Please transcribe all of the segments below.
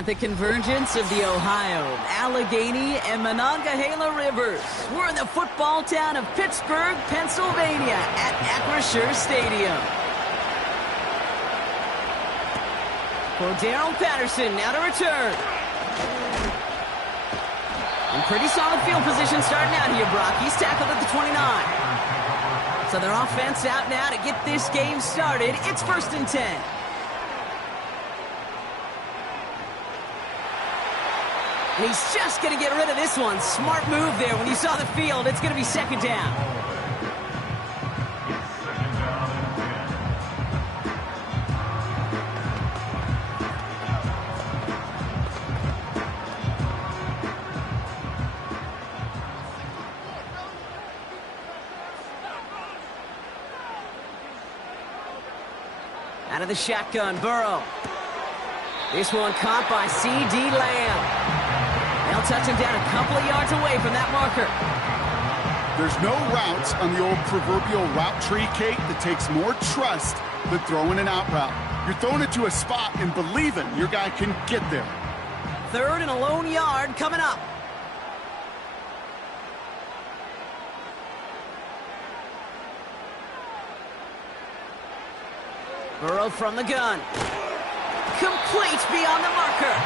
At the convergence of the Ohio, Allegheny, and Monongahela rivers, we're in the football town of Pittsburgh, Pennsylvania at Acrisure Stadium. Cordero Patterson now to return. And pretty solid field position starting out here, Brock. He's tackled at the 29. So their offense out now to get this game started. It's 1st and 10. And he's just going to get rid of this one. Smart move there. When you saw the field, it's going to be 2nd down. Out of the shotgun, Burrow. This one caught by C.D. Lamb. They'll touch him down a couple of yards away from that marker. There's no route on the old proverbial route tree, Kate, that takes more trust than throwing an out route. You're throwing it to a spot and believing your guy can get there. 3rd and a lone yard coming up. Burrow from the gun. Complete beyond the marker.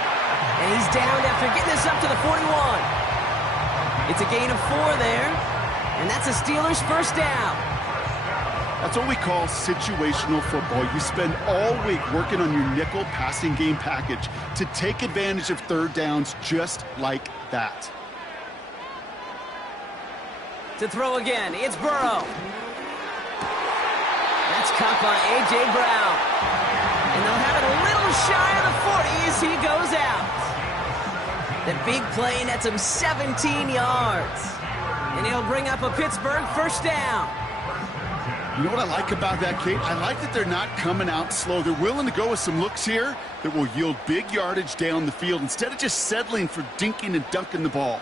And he's down after getting this up to the 41. It's a gain of 4 there. And that's a Steelers 1st down. That's what we call situational football. You spend all week working on your nickel passing game package to take advantage of 3rd downs just like that. To throw again, it's Burrow. That's caught by A.J. Brown. And they'll have it a little shy of the 40 as he goes out. The big play nets him 17 yards. And he'll bring up a Pittsburgh 1st down. You know what I like about that, Kate? I like that they're not coming out slow. They're willing to go with some looks here that will yield big yardage down the field instead of just settling for dinking and dunking the ball.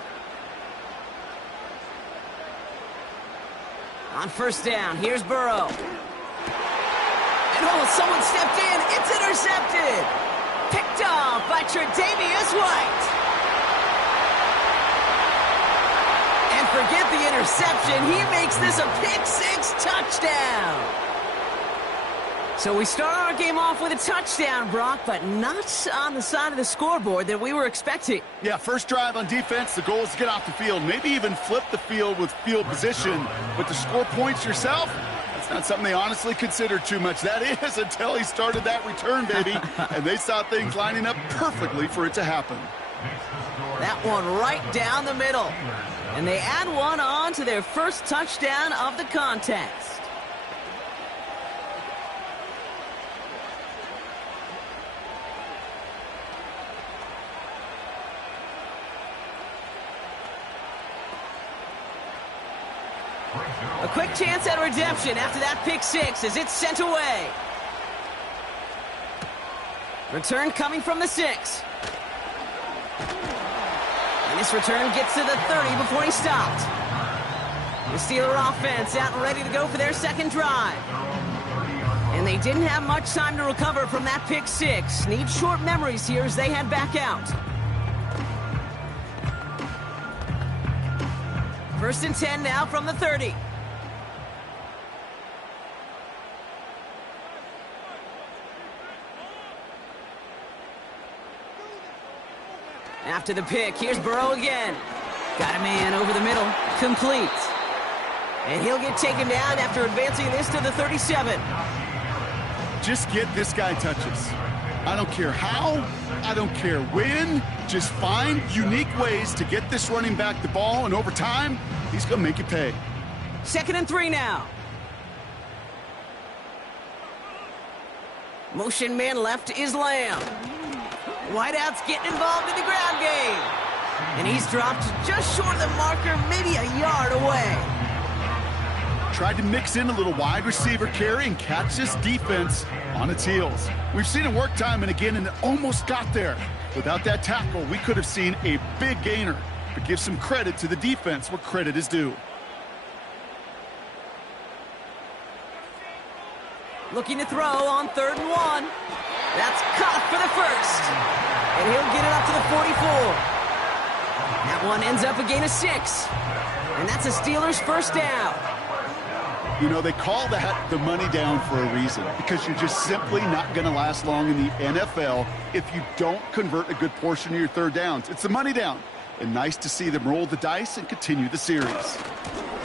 On 1st down, here's Burrow. And oh, someone stepped in. It's intercepted. Picked off by Tre'Davious White. And forget the interception. He makes this a pick-6 touchdown. So we start our game off with a touchdown, Brock, but not on the side of the scoreboard that we were expecting. Yeah, first drive on defense, the goal is to get off the field. Maybe even flip the field with field position. But to score points yourself, that's not something they honestly considered too much. That is until he started that return, baby. And they saw things lining up perfectly for it to happen. That one right down the middle. And they add one on to their first touchdown of the contest. A quick chance at redemption after that pick-6 as it's sent away. Return coming from the 6. And this return gets to the 30 before he stopped. The Steeler offense out and ready to go for their 2nd drive. And they didn't have much time to recover from that pick-6. Need short memories here as they head back out. 1st and 10 now from the 30. After the pick, here's Burrow again. Got a man over the middle. Complete. And he'll get taken down after advancing this to the 37. Just get this guy touches. I don't care how, I don't care when. Just find unique ways to get this running back the ball, and over time, he's going to make you pay. 2nd and 3 now. Motion man left is Lamb. Whiteout's getting involved in the ground game. And he's dropped just short of the marker, maybe a yard away. Tried to mix in a little wide receiver carry and catch this defense on its heels. We've seen it work time and again, and it almost got there. Without that tackle, we could have seen a big gainer. But give some credit to the defense where credit is due. Looking to throw on 3rd and 1. That's caught for the 1st. And he'll get it up to the 44. That one ends up a gain of 6. And that's a Steelers first down. You know, they call that the money down for a reason, because you're just simply not going to last long in the NFL if you don't convert a good portion of your third downs. It's the money down. And nice to see them roll the dice and continue the series.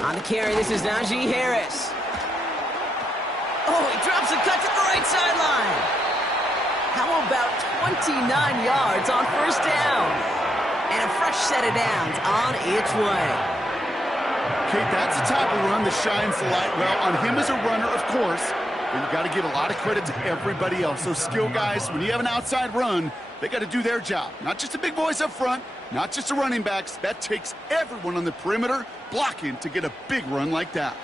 On the carry, this is Najee Harris. Oh, he drops a cut to the right sideline. How about 29 yards on first down? And a fresh set of downs on its way. Kate, that's the type of run that shines the light well on him as a runner, of course, but you got to give a lot of credit to everybody else. Those skill guys, when you have an outside run, they got to do their job. Not just the big boys up front, not just the running backs. That takes everyone on the perimeter blocking to get a big run like that.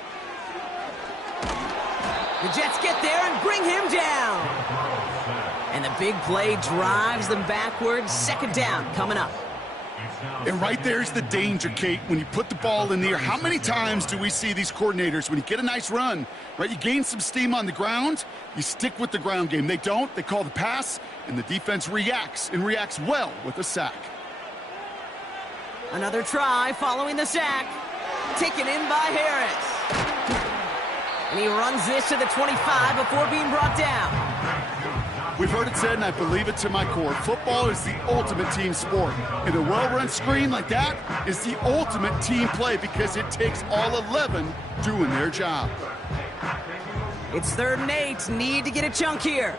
The Jets get there and bring him down. And the big play drives them backwards. Second down coming up. And right there's the danger, Kate, when you put the ball in the air. How many times do we see these coordinators, when you get a nice run, right, you gain some steam on the ground, you stick with the ground game. They don't. They call the pass, and the defense reacts, and reacts well with a sack. Another try following the sack. Taken in by Harris. And he runs this to the 25 before being brought down. We've heard it said, and I believe it to my core, football is the ultimate team sport. And a well-run screen like that is the ultimate team play because it takes all 11 doing their job. It's 3rd and 8. Need to get a chunk here.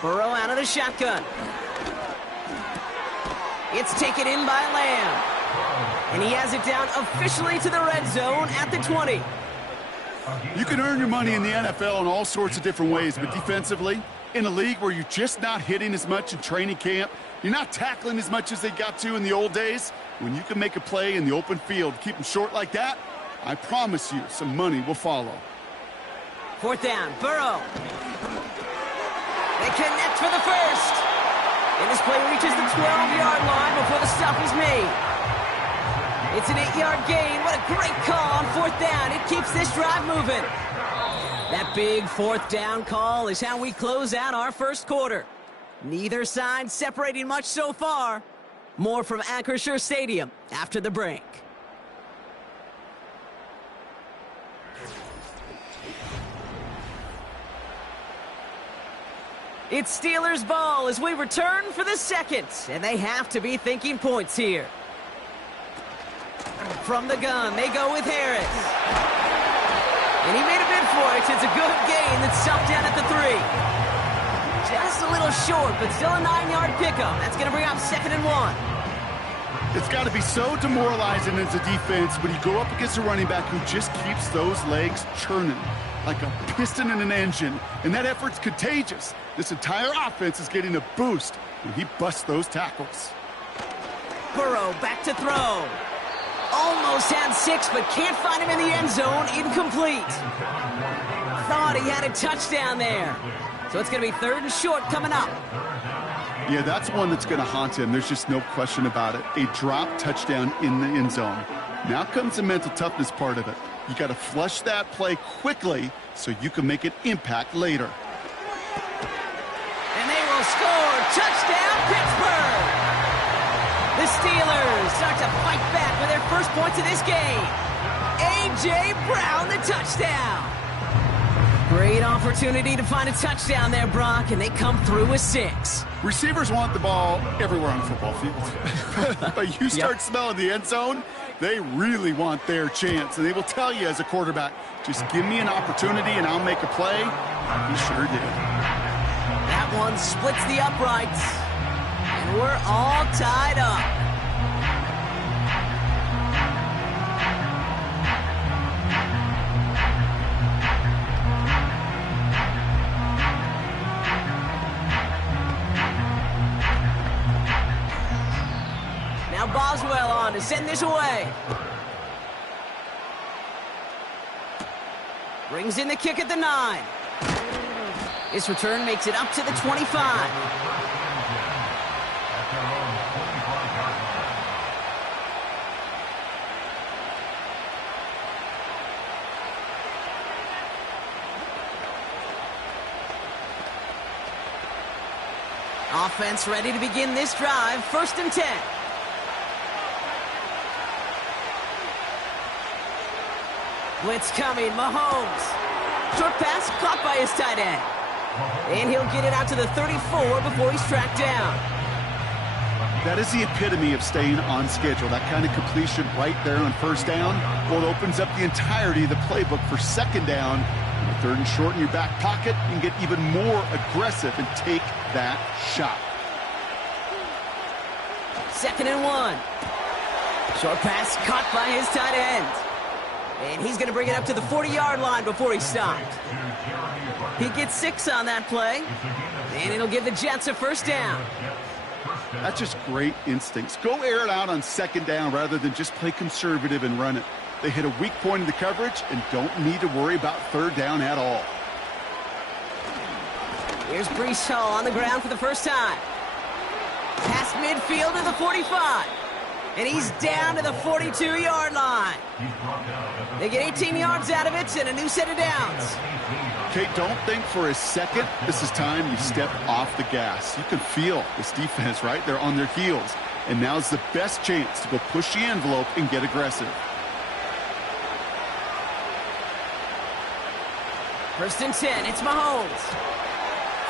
Burrow out of the shotgun. It's taken in by Lamb. And he has it down officially to the red zone at the 20. You can earn your money in the NFL in all sorts of different ways, but defensively, in a league where you're just not hitting as much in training camp, you're not tackling as much as they got to in the old days, when you can make a play in the open field, keep them short like that, I promise you some money will follow. 4th down, Burrow. They connect for the first. And this play reaches the 12-yard line before the stop is made. It's an 8-yard gain. What a great call on 4th down. It keeps this drive moving. That big 4th down call is how we close out our first quarter. Neither side separating much so far. More from Acrisure Stadium after the break. It's Steelers ball as we return for the second, and they have to be thinking points here. From the gun, they go with Harris. And he made a bid for it. It's a good gain that's stopped down at the 3. Just a little short, but still a 9-yard pickup. That's going to bring up 2nd and 1. It's got to be so demoralizing as a defense when you go up against a running back who just keeps those legs churning like a piston in an engine, and that effort's contagious. This entire offense is getting a boost when he busts those tackles. Burrow back to throw. Almost had 6, but can't find him in the end zone. Incomplete. Thought he had a touchdown there. So it's going to be 3rd and short coming up. Yeah, that's one that's going to haunt him. There's just no question about it. A drop touchdown in the end zone. Now comes the mental toughness part of it. You got to flush that play quickly so you can make an impact later. And they will score. Touchdown, Pittsburgh! The Steelers start to fight back with their first points of this game. A.J. Brown, the touchdown. Great opportunity to find a touchdown there, Brock, and they come through with 6. Receivers want the ball everywhere on the football field. But you start smelling the end zone, they really want their chance. And they will tell you as a quarterback, just give me an opportunity and I'll make a play. He sure did. That one splits the uprights. And we're all tied up. Now Boswell on to send this away. Brings in the kick at the 9. This return makes it up to the 25. Offense ready to begin this drive. 1st and 10. Blitz coming. Mahomes. Short pass caught by his tight end. And he'll get it out to the 34 before he's tracked down. That is the epitome of staying on schedule. That kind of completion right there on 1st down. Well, it opens up the entirety of the playbook for 2nd down. And 3rd and short in your back pocket, you can get even more aggressive and take that shot. 2nd and 1. Short pass caught by his tight end. And he's going to bring it up to the 40-yard line before he stopped. He gets 6 on that play. And it'll give the Jets a 1st down. That's just great instincts. Go air it out on 2nd down rather than just play conservative and run it. They hit a weak point in the coverage and don't need to worry about 3rd down at all. Here's Breece Hall on the ground for the first time. Past midfield to the 45. And he's down to the 42-yard line. They get 18 yards out of it and a new set of downs. Okay, don't think for a second this is time you step off the gas. You can feel this defense, right? They're on their heels. And now's the best chance to go push the envelope and get aggressive. 1st and 10, it's Mahomes.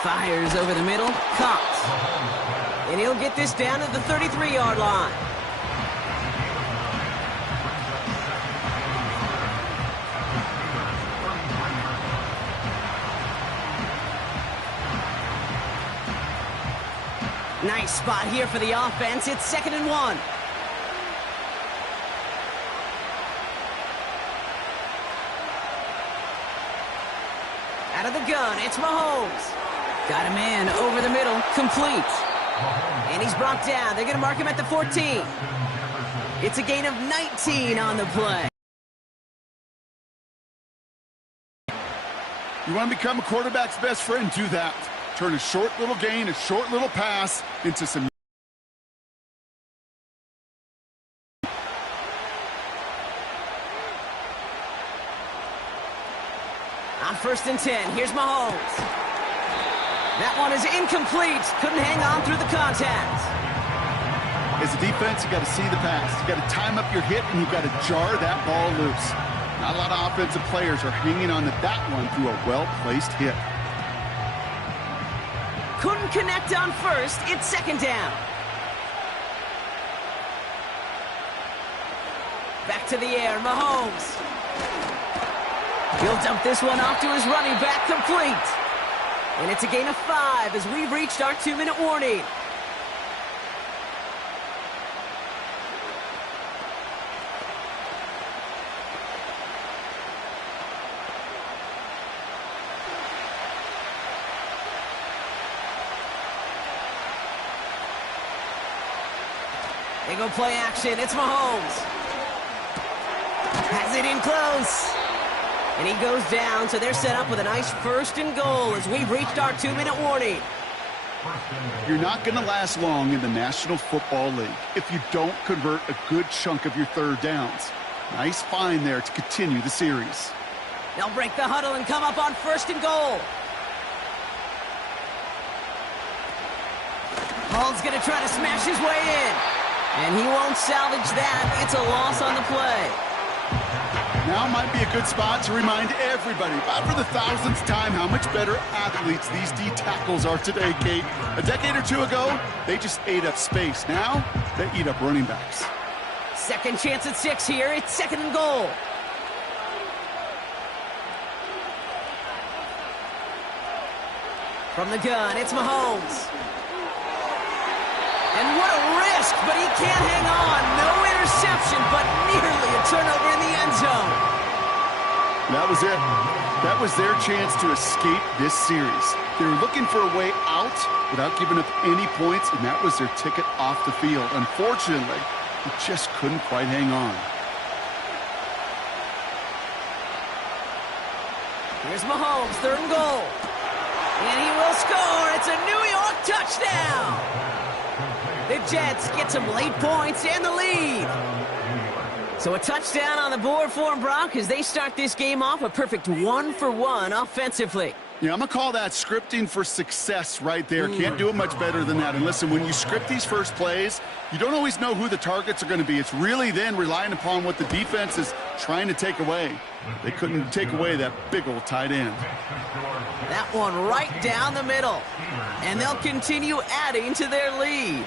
Fires over the middle, caught. And he'll get this down to the 33-yard line. Nice spot here for the offense. It's 2nd and 1. Out of the gun, it's Mahomes. Got a man over the middle, complete. And he's brought down. They're going to mark him at the 14. It's a gain of 19 on the play. You want to become a quarterback's best friend? Do that. Turn a short little gain, a short little pass into some... On 1st and 10, here's Mahomes. That one is incomplete. Couldn't hang on through the contact. As a defense, you got to see the pass. You got to time up your hit, and you got to jar that ball loose. Not a lot of offensive players are hanging on to that one through a well-placed hit. Couldn't connect on 1st. It's 2nd down. Back to the air, Mahomes. He'll dump this one off to his running back, complete. And it's a gain of 5 as we've reached our 2-minute warning. They go play action. It's Mahomes. Has it in close. And he goes down, so they're set up with a nice 1st and goal as we've reached our 2-minute warning. You're not going to last long in the National Football League if you don't convert a good chunk of your 3rd downs. Nice find there to continue the series. They'll break the huddle and come up on 1st and goal. Hall's going to try to smash his way in. And he won't salvage that. It's a loss on the play. Now might be a good spot to remind everybody, about for the 1000th time, how much better athletes these D tackles are today, Kate. A decade or two ago, they just ate up space. Now, they eat up running backs. Second chance at 6 here. It's 2nd and goal. From the gun, it's Mahomes. And what a risk, but he can't hang on. No interception, but nearly a turnover in the end zone. That was it. That was their chance to escape this series. They were looking for a way out without giving up any points, and that was their ticket off the field. Unfortunately, he just couldn't quite hang on. Here's Mahomes, 3rd and goal. And he will score. It's a New York touchdown. The Jets get some late points and the lead. So a touchdown on the board for them, Brock, as they start this game off a perfect 1-for-1 offensively. Yeah, I'm going to call that scripting for success right there. Can't do it much better than that. And listen, when you script these first plays, you don't always know who the targets are going to be. It's really then relying upon what the defense is trying to take away. They couldn't take away that big old tight end. That one right down the middle. And they'll continue adding to their lead.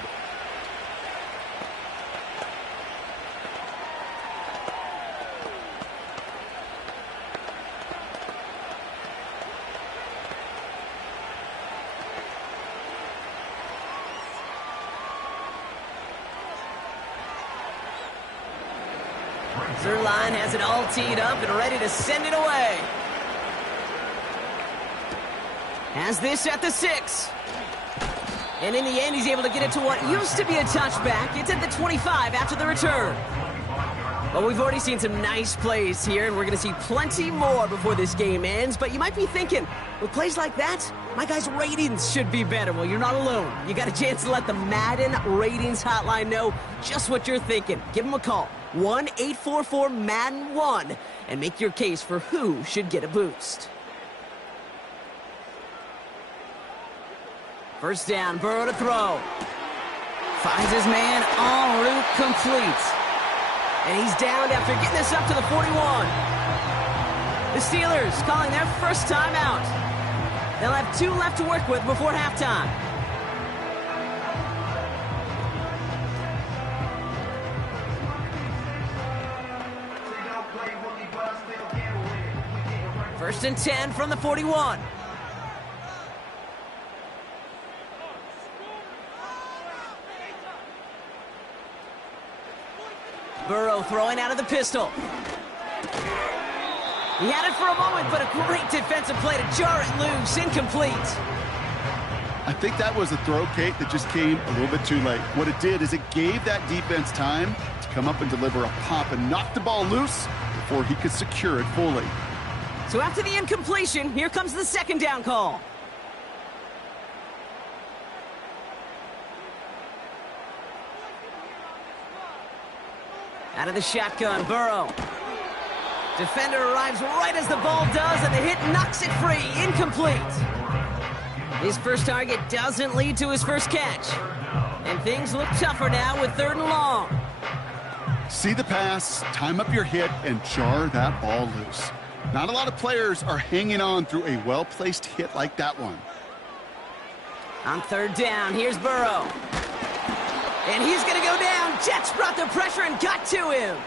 Zerline has it all teed up and ready to send it away. Has this at the 6. And in the end, he's able to get it to what used to be a touchback. It's at the 25 after the return. Well, we've already seen some nice plays here, and we're going to see plenty more before this game ends. But you might be thinking, with plays like that, my guys' ratings should be better. Well, you're not alone. You got a chance to let the Madden Ratings Hotline know just what you're thinking. Give them a call, 1-844-MADDEN-1, and make your case for who should get a boost. First down, Burrow to throw. Finds his man en route complete. And he's down after getting this up to the 41. The Steelers calling their first timeout. They'll have 2 left to work with before halftime. First and 10 from the 41. Burrow throwing out of the pistol. He had it for a moment, but a great defensive play to jar it loose. Incomplete. I think that was a throw, Kate, that just came a little bit too late. What it did is it gave that defense time to come up and deliver a pop and knock the ball loose before he could secure it fully. So after the incompletion, here comes the second down call. Out of the shotgun, Burrow. Defender arrives right as the ball does, and the hit knocks it free. Incomplete. His first target doesn't lead to his first catch. And things look tougher now with 3rd and long. See the pass, time up your hit, and jar that ball loose. Not a lot of players are hanging on through a well-placed hit like that one. On 3rd down, here's Burrow. And he's going to go down. Jets brought the pressure and got to him.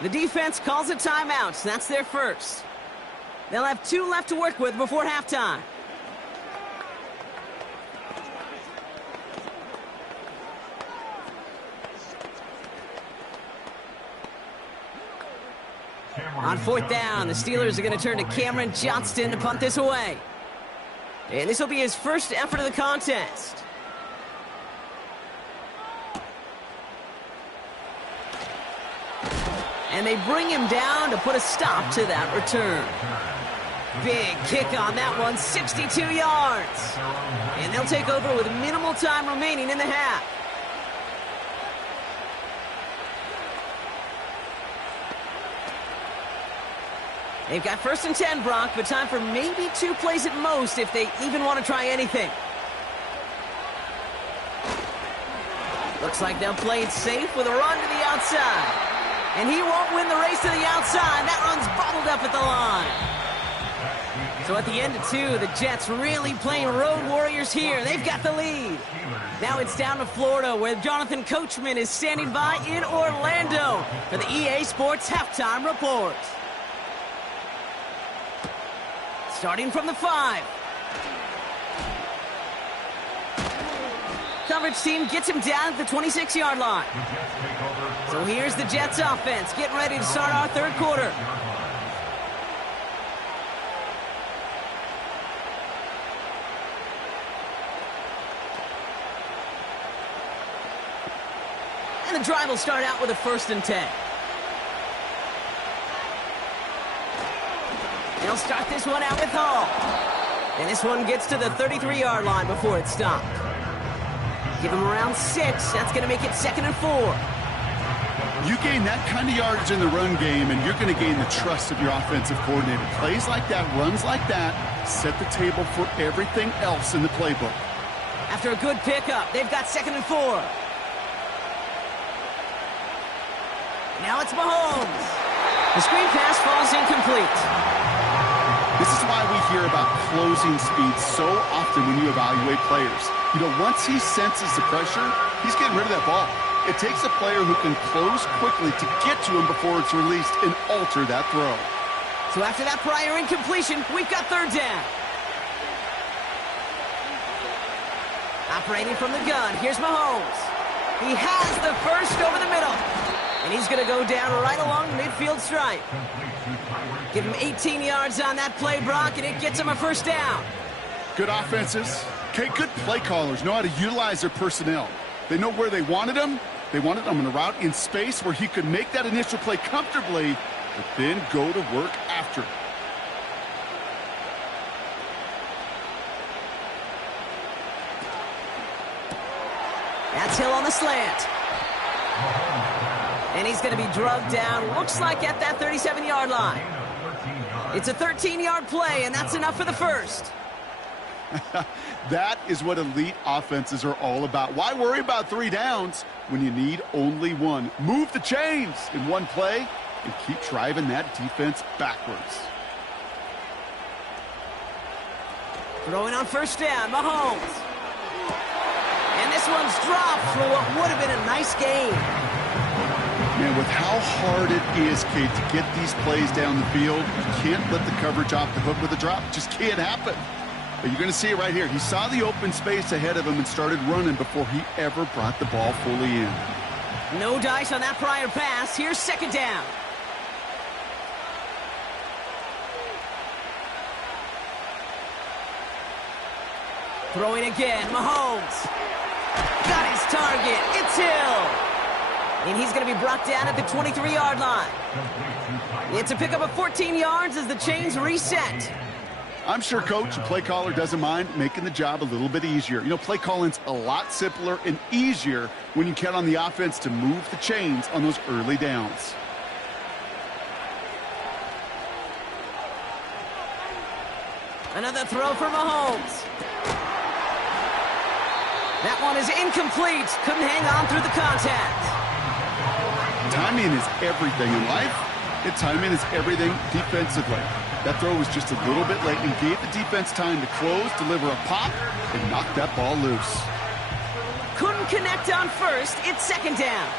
The defense calls a timeout. That's their first. They'll have 2 left to work with before halftime. On 4th down, the Steelers are going to turn to Cameron Johnston to punt this away. And this will be his first effort of the contest. And they bring him down to put a stop to that return. Big kick on that one, 62 yards. And they'll take over with minimal time remaining in the half. They've got 1st and 10, Brock, but time for maybe 2 plays at most if they even want to try anything. Looks like they'll play it safe with a run to the outside. And he won't win the race to the outside. That run's bottled up at the line. So at the end of 2, the Jets really playing road warriors here. They've got the lead. Now it's down to Florida, where Jonathan Coachman is standing by in Orlando for the EA Sports Halftime Report. Starting from the 5. Coverage team gets him down at the 26-yard line. So here's the Jets offense getting ready to start our 3rd quarter. And the drive will start out with a 1st and 10. They'll start this one out with Hall. And this one gets to the 33-yard line before it's stopped. Give him around 6. That's going to make it 2nd and 4. You gain that kind of yardage in the run game, and you're going to gain the trust of your offensive coordinator. Plays like that, runs like that, set the table for everything else in the playbook. After a good pickup, they've got 2nd and 4. Now it's Mahomes. The screen pass falls incomplete. This is why we hear about closing speed so often when you evaluate players. You know, once he senses the pressure, he's getting rid of that ball. It takes a player who can close quickly to get to him before it's released and alter that throw. So after that prior incompletion, we've got 3rd down. Operating from the gun, here's Mahomes. He has the first over the middle. And he's going to go down right along the midfield stripe. Give him 18 yards on that play, Brock, and it gets him a 1st down. Good offenses. Okay, good play callers know how to utilize their personnel. They know where they wanted him. They wanted him on a route in space where he could make that initial play comfortably, but then go to work after. That's Hill on the slant. And he's going to be drugged down, looks like at that 37-yard line. It's a 13-yard play, and that's enough for the 1st. That is what elite offenses are all about. Why worry about 3 downs when you need only 1? Move the chains in one play and keep driving that defense backwards. Throwing on 1st down, Mahomes. And this one's dropped for what would have been a nice gain. Man, with how hard it is, Kate, to get these plays down the field, you can't let the coverage off the hook with a drop. It just can't happen. But you're going to see it right here. He saw the open space ahead of him and started running before he ever brought the ball fully in. No dice on that prior pass. Here's 2nd down. Throwing again, Mahomes. Got his target. It's Hill. And he's going to be brought down at the 23-yard line. It's a pickup of 14 yards as the chains reset. I'm sure Coach, the play caller, doesn't mind making the job a little bit easier. You know, play calling's a lot simpler and easier when you count on the offense to move the chains on those early downs. Another throw for Mahomes. That one is incomplete. Couldn't hang on through the contact. Timing is everything in life, and timing is everything defensively. That throw was just a little bit late and gave the defense time to close, deliver a pop, and knock that ball loose. Couldn't connect on 1st. It's 2nd down.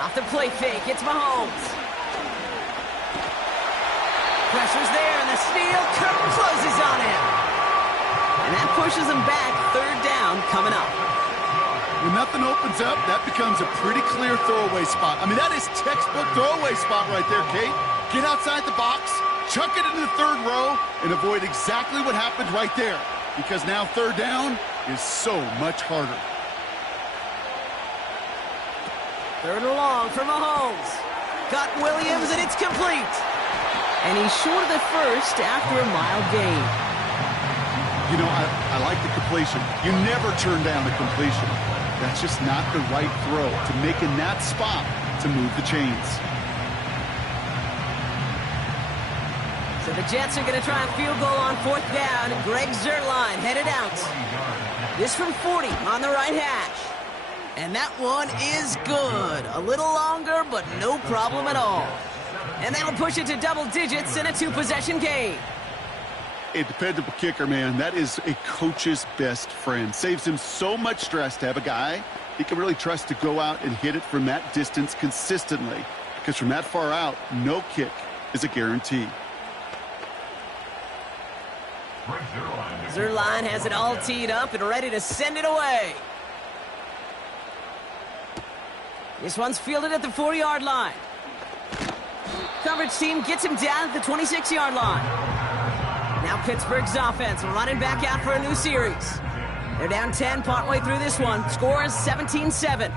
Off the play fake, it's Mahomes. Pressure's there, and the steal closes on him. And that pushes him back. 3rd down coming up. When nothing opens up, that becomes a pretty clear throwaway spot. I mean, that is textbook throwaway spot right there, Kate. Get outside the box, chuck it into the 3rd row, and avoid exactly what happened right there. Because now 3rd down is so much harder. 3rd and long for Mahomes. Got Williams, and it's complete. And he's short of the 1st after a mild gain. You know, I like the completion. You never turn down a completion. That's just not the right throw to make in that spot to move the chains. So the Jets are going to try a field goal on 4th down. Greg Zuerlein headed out. This from 40 on the right hash. And that one is good. A little longer, but no problem at all. And that'll push it to double digits in a 2-possession game. A dependable kicker, man. That is a coach's best friend. Saves him so much stress to have a guy he can really trust to go out and hit it from that distance consistently. Because from that far out, no kick is a guarantee. Zuerlein has it all teed up and ready to send it away. This one's fielded at the 4-yard line. Coverage team gets him down at the 26-yard line. Now Pittsburgh's offense running back out for a new series. They're down 10 partway through this one. Score is 17-7.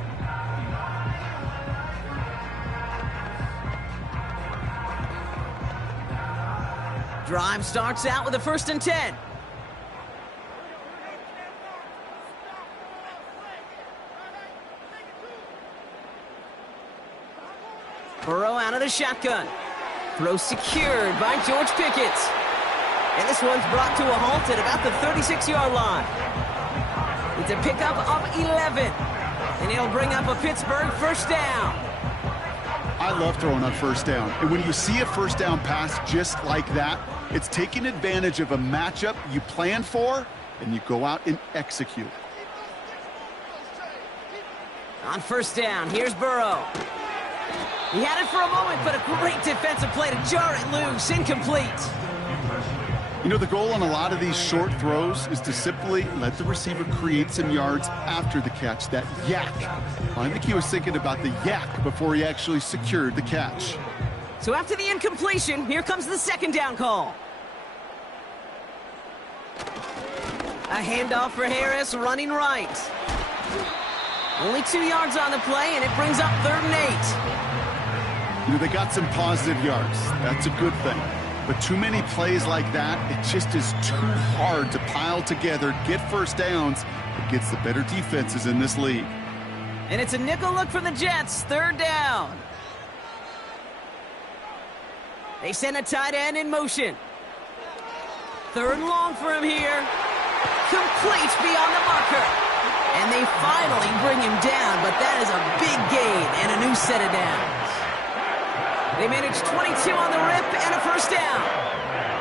Drive starts out with a 1st and 10. Burrow out of the shotgun. Throw secured by George Pickett. And this one's brought to a halt at about the 36-yard line. It's a pickup of 11. And it'll bring up a Pittsburgh first down. I love throwing on first down. And when you see a first down pass just like that, it's taking advantage of a matchup you plan for, and you go out and execute. On first down, here's Burrow. He had it for a moment, but a great defensive play to jar it loose. Incomplete. You know, the goal on a lot of these short throws is to simply let the receiver create some yards after the catch, that yak. Well, I think he was thinking about the yak before he actually secured the catch. So after the incompletion, here comes the second down call. A handoff for Harris, running right. Only 2 yards on the play, and it brings up 3rd and 8. You know, they got some positive yards. That's a good thing. But too many plays like that, it just is too hard to pile together, get first downs against the better defenses in this league. And it's a nickel look from the Jets, 3rd down. They send a tight end in motion. 3rd and long for him here. Complete beyond the marker. And they finally bring him down, but that is a big gain and a new set of downs. They managed 22 on the rip and a first down.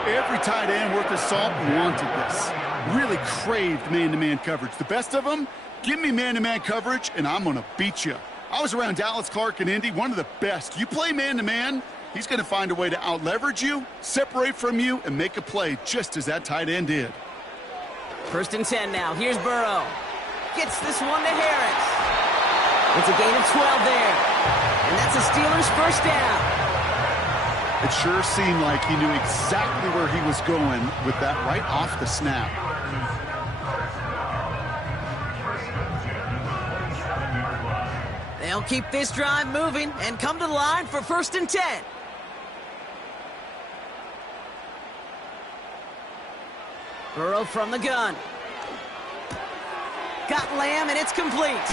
Every tight end worth his salt wanted this. Really craved man-to-man coverage. The best of them, give me man-to-man coverage, and I'm going to beat you. I was around Dallas Clark and Indy, one of the best. You play man-to-man, he's going to find a way to out-leverage you, separate from you, and make a play just as that tight end did. 1st and 10 now. Here's Burrow. Gets this one to Harris. It's a gain of 12 there. And that's the Steelers' first down. It sure seemed like he knew exactly where he was going with that right off the snap. They'll keep this drive moving and come to the line for 1st and 10. Burrow from the gun. Got Lamb, and it's complete.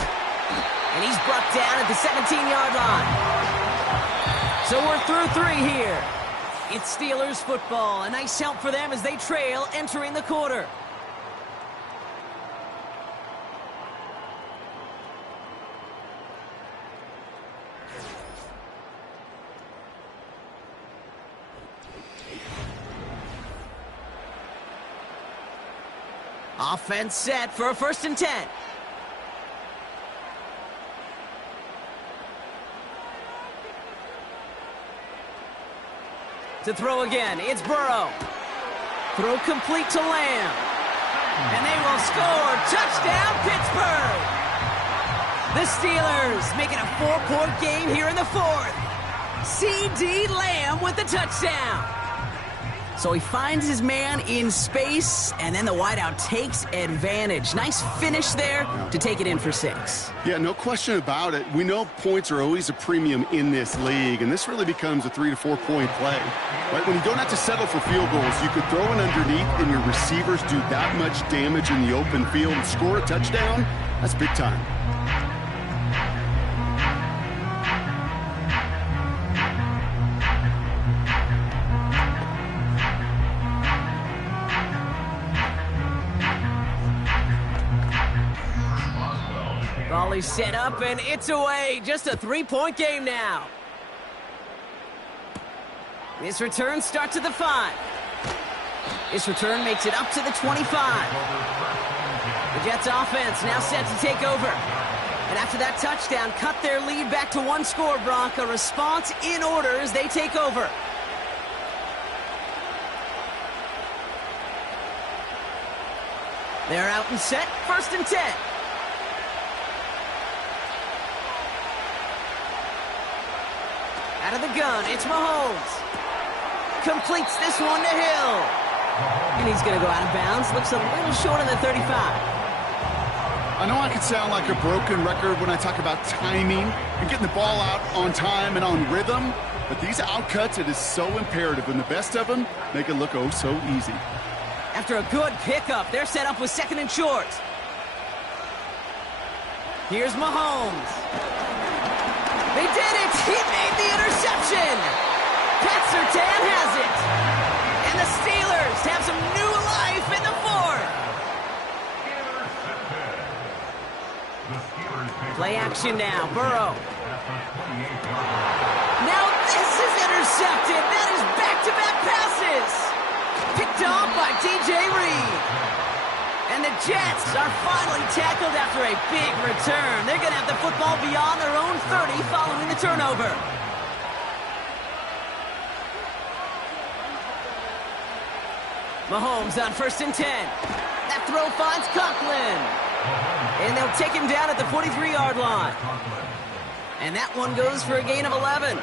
And he's brought down at the 17-yard line. So we're through 3 here. It's Steelers football. A nice help for them as they trail entering the quarter. Offense set for a 1st and 10. To throw again, it's Burrow. Throw complete to Lamb. And they will score. Touchdown, Pittsburgh! The Steelers making a 4-point game here in the 4th. C.D. Lamb with the touchdown. So he finds his man in space, and then the wideout takes advantage. Nice finish there to take it in for 6. Yeah, no question about it. We know points are always a premium in this league, and this really becomes a 3 to 4 point play. Right? When you don't have to settle for field goals, you could throw it underneath, and your receivers do that much damage in the open field and score a touchdown. That's big time. Volley set up, and it's away. Just a 3-point game now. This return starts at the 5. This return makes it up to the 25. The Jets offense now set to take over. And after that touchdown, cut their lead back to 1 score, Brock. A response in order as they take over. They're out and set. 1st and 10. Out of the gun, it's Mahomes. Completes this one to Hill. And he's going to go out of bounds. Looks a little short on the 35. I know I could sound like a broken record when I talk about timing and getting the ball out on time and on rhythm, but these outcuts, it is so imperative, and the best of them make it look oh so easy. After a good pickup, they're set up with 2nd and short. Here's Mahomes. They did it! He made the interception! Pat Surtain has it! And the Steelers have some new life in the fourth! Play action now, Burrow. Now this is intercepted! That is back-to-back passes! Picked off by DJ Reed. And the Jets are finally tackled after a big return. They're going to have the football beyond their own 30 following the turnover. Mahomes on 1st and 10. That throw finds Conklin. And they'll take him down at the 43-yard line. And that one goes for a gain of 11.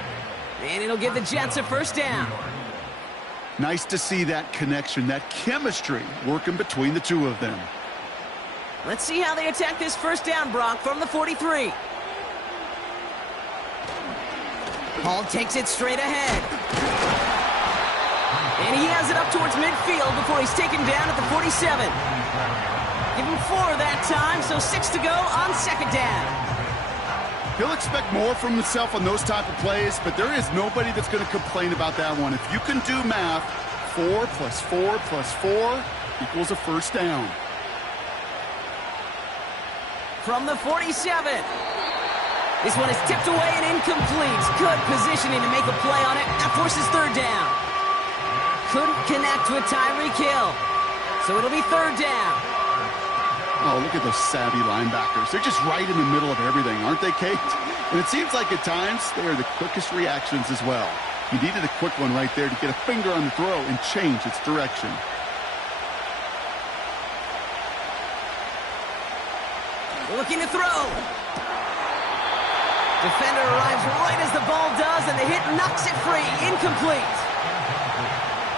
And it'll give the Jets a first down. Nice to see that connection, that chemistry working between the two of them. Let's see how they attack this first down, Brock, from the 43. Hall takes it straight ahead. And he has it up towards midfield before he's taken down at the 47. Give him 4 that time, so 6 to go on second down. He'll expect more from himself on those type of plays, but there is nobody that's going to complain about that one. If you can do math, 4 plus 4 plus 4 equals a first down. From the 47. This one is tipped away and incomplete. Good positioning to make a play on it. That forces third down. Couldn't connect with Tyreek Hill. So it'll be third down. Oh, look at those savvy linebackers. They're just right in the middle of everything, aren't they, Kate? And it seems like at times they are the quickest reactions as well. He needed a quick one right there to get a finger on the throw and change its direction. Looking to throw. Defender arrives right as the ball does, and the hit knocks it free. Incomplete.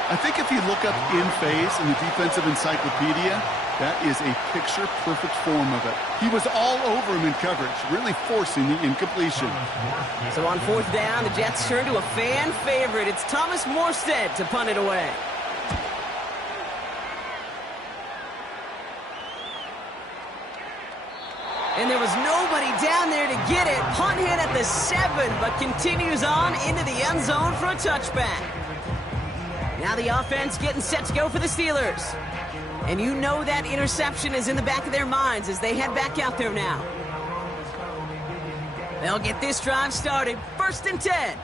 I think if you look up in phase in the defensive encyclopedia, that is a picture-perfect form of it. He was all over him in coverage, really forcing the incompletion. So on fourth down, the Jets turn to a fan favorite. It's Thomas Morstead to punt it away. And there was nobody down there to get it. Punt hit at the 7, but continues on into the end zone for a touchback. Now the offense getting set to go for the Steelers. And you know that interception is in the back of their minds as they head back out there now. They'll get this drive started. 1st and 10.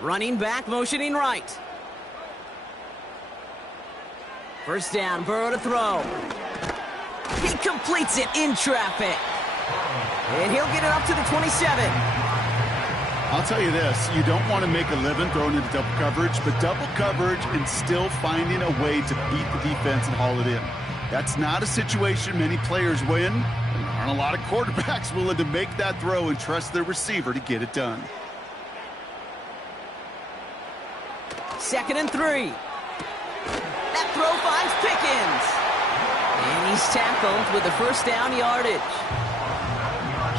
Running back, motioning right. First down, Burrow to throw. He completes it in traffic. And he'll get it up to the 27. I'll tell you this, you don't want to make a living throwing into double coverage, but double coverage and still finding a way to beat the defense and haul it in. That's not a situation many players win, and there aren't a lot of quarterbacks willing to make that throw and trust their receiver to get it done. 2nd and 3. That throw finds Pickens. And he's tackled with the first down yardage.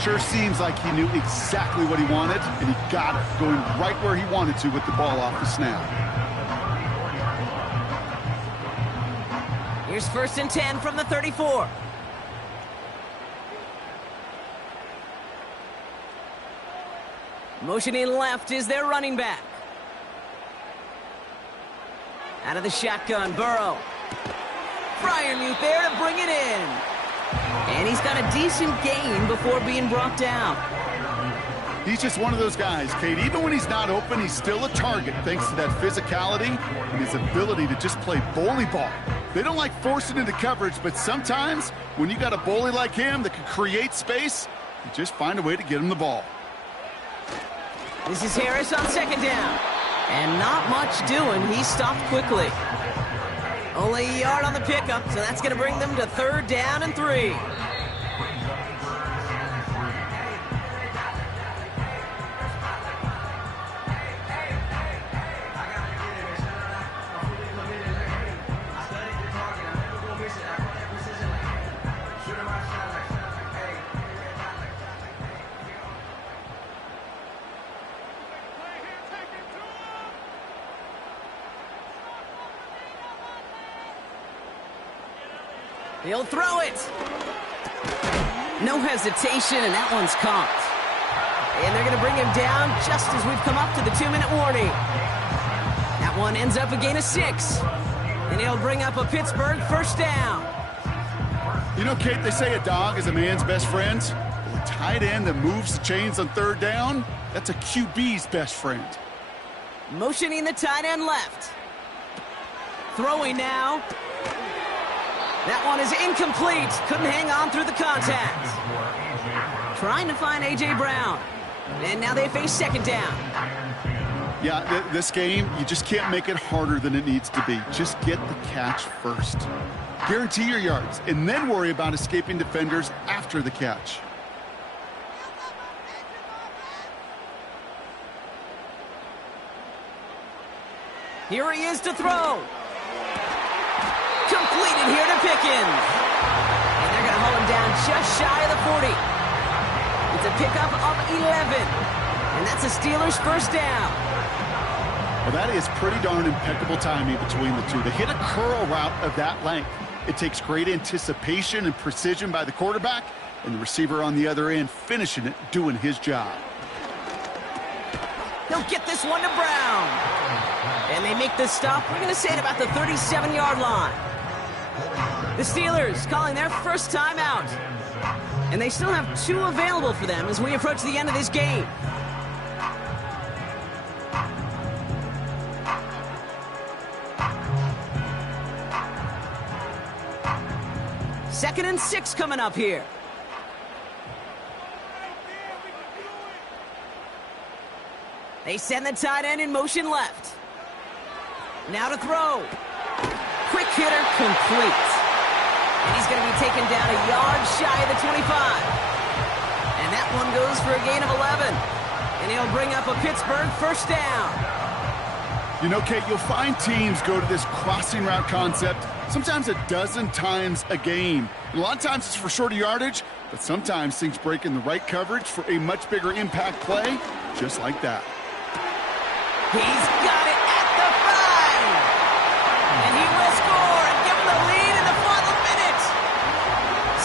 Sure seems like he knew exactly what he wanted, and he got it, going right where he wanted to with the ball off the snap. Here's 1st and 10 from the 34. Motioning left is their running back. Out of the shotgun, Burrow. Freiermuth there to bring it in. And he's got a decent gain before being brought down. He's just one of those guys, Kate. Even when he's not open, he's still a target thanks to that physicality and his ability to just play bully ball. They don't like forcing into coverage, but sometimes when you got a bully like him that can create space, you just find a way to get him the ball. This is Harris on 2nd down. And not much doing. He stopped quickly. Only a yard on the pickup, so that's going to bring them to 3rd down and 3. He'll throw it. No hesitation, and that one's caught. And they're going to bring him down just as we've come up to the 2-minute warning. That one ends up a gain of 6. And it'll bring up a Pittsburgh first down. You know, Kate, they say a dog is a man's best friend. Well, a tight end that moves the chains on third down, that's a QB's best friend. Motioning the tight end left. Throwing now. That one is incomplete. Couldn't hang on through the contact. Trying to find A.J. Brown. And now they face second down. Yeah, this game, you just can't make it harder than it needs to be. Just get the catch first. Guarantee your yards, and then worry about escaping defenders after the catch. Here he is to throw. Completed here to Pickens. And they're going to hold him down just shy of the 40. It's a pickup of 11. And that's a Steelers first down. Well, that is pretty darn impeccable timing between the two. They hit a curl route of that length. It takes great anticipation and precision by the quarterback, and the receiver on the other end finishing it, doing his job. He'll get this one to Brown. And they make the stop, we're going to say at about the 37-yard line. The Steelers calling their first timeout. And they still have 2 available for them as we approach the end of this game. Second and 6 coming up here. They send the tight end in motion left. Now to throw. Quick hitter complete. And he's going to be taken down a yard shy of the 25. And that one goes for a gain of 11. And he'll bring up a Pittsburgh first down. You know, Kate, you'll find teams go to this crossing route concept sometimes a dozen times a game. And a lot of times it's for shorter yardage, but sometimes things break in the right coverage for a much bigger impact play, just like that. He's got it at the 5. And he will score and give him the lead in the final minute.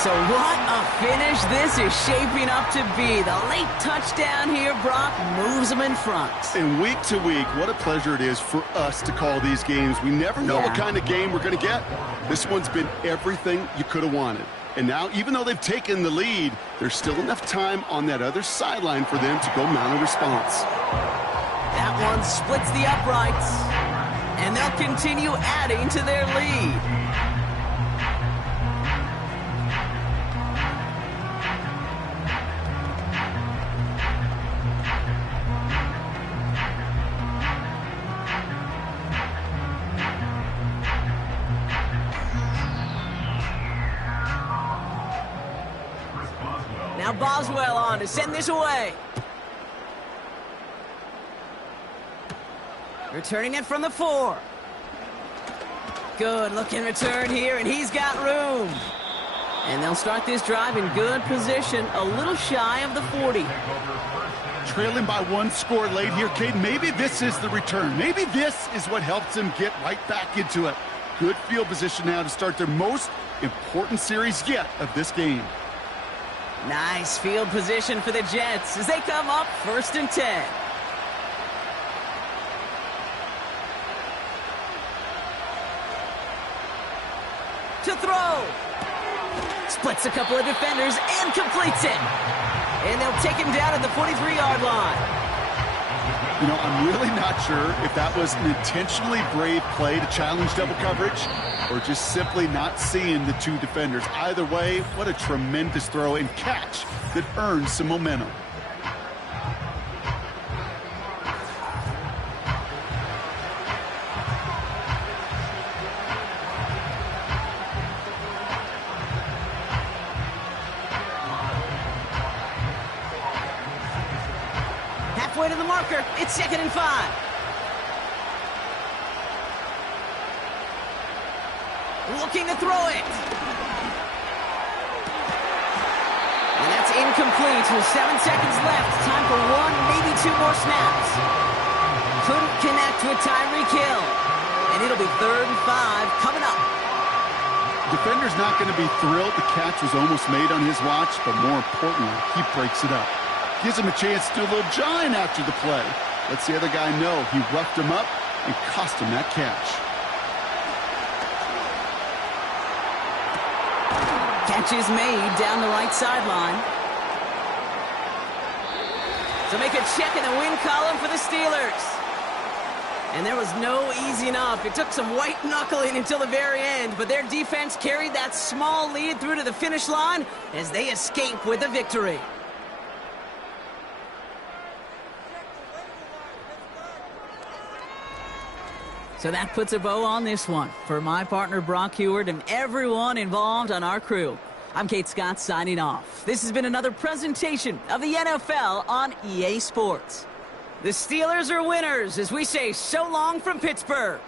So what a finish this is shaping up to be. The late touchdown here, Brock, moves them in front. And week to week, what a pleasure it is for us to call these games. We never know what kind of game we're going to get. This one's been everything you could have wanted. And now, even though they've taken the lead, there's still enough time on that other sideline for them to go mount a response. That one splits the uprights, and they'll continue adding to their lead. Now Boswell on to send this away. Returning it from the 4. Good looking return here, and he's got room. And they'll start this drive in good position, a little shy of the 40. Trailing by 1 score late here, Cade. Maybe this is the return. Maybe this is what helps them get right back into it. Good field position now to start their most important series yet of this game. Nice field position for the Jets as they come up 1st and 10. To throw. Splits a couple of defenders and completes it. And they'll take him down at the 43-yard line. You know, I'm really not sure if that was an intentionally brave play to challenge double coverage or just simply not seeing the 2 defenders. Either way, what a tremendous throw and catch that earns some momentum. Halfway to the marker, it's 2nd and 5. Looking to throw it. And that's incomplete with 7 seconds left. Time for 1, maybe 2 more snaps. Couldn't connect with Tyreek Hill. And it'll be 3rd and 5 coming up. Defender's not going to be thrilled. The catch was almost made on his watch, but more importantly, he breaks it up. Gives him a chance to do a little jawing after the play. Lets the other guy know he roughed him up and cost him that catch. Catch is made down the right sideline. So make a check in the win column for the Steelers. And there was no easy enough. It took some white knuckling until the very end, but their defense carried that small lead through to the finish line as they escape with a victory. So that puts a bow on this one. For my partner Brock Huard and everyone involved on our crew, I'm Kate Scott signing off. This has been another presentation of the NFL on EA Sports. The Steelers are winners as we say so long from Pittsburgh.